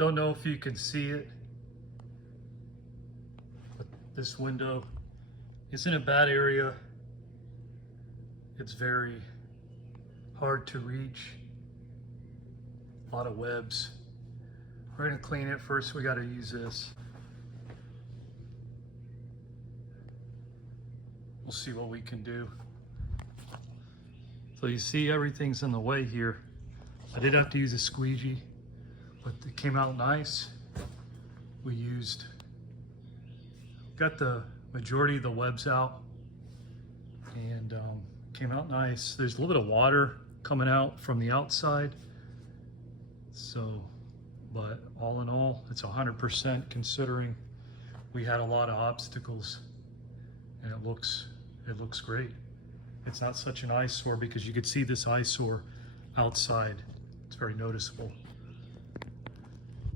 Don't know if you can see it, but this window is in a bad area. It's very hard to reach. A lot of webs. We're gonna clean it first. We gotta use this. We'll see what we can do. So you see everything's in the way here. I did have to use a squeegee, but it came out nice. We got the majority of the webs out, and came out nice. There's a little bit of water coming out from the outside. So, but all in all, it's 100% considering we had a lot of obstacles, and it looks great. It's not such an eyesore because you could see this eyesore outside. It's very noticeable.